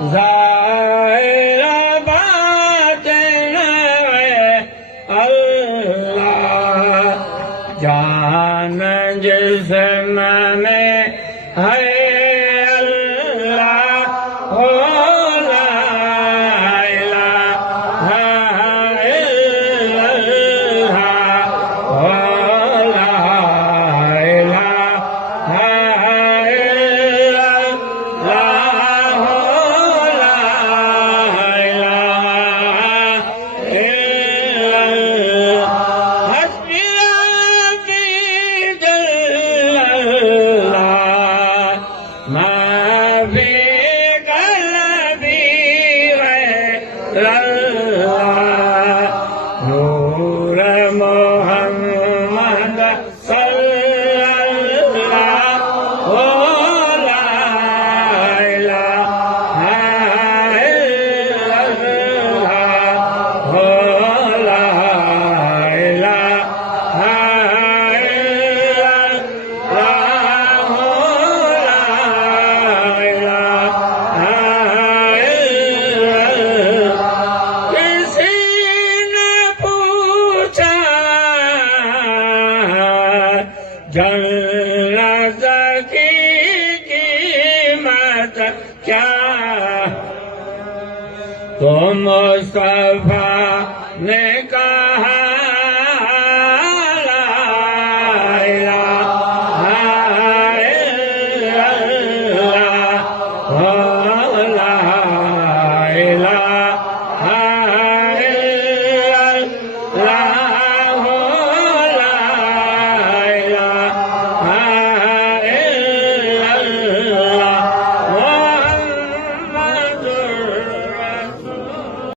ज़ाहिर बातिन अल्लाह जान जिस्म में है नूर मोहम्मद सल्लल्लाहु ला इलाहा इल्लल्लाह ला इलाहा इल्लल्लाह ला इलाहा इल्लल्लाह। किसी ने पूछा जन्नत की कीमत क्या, तो मुस्तफा ने कहा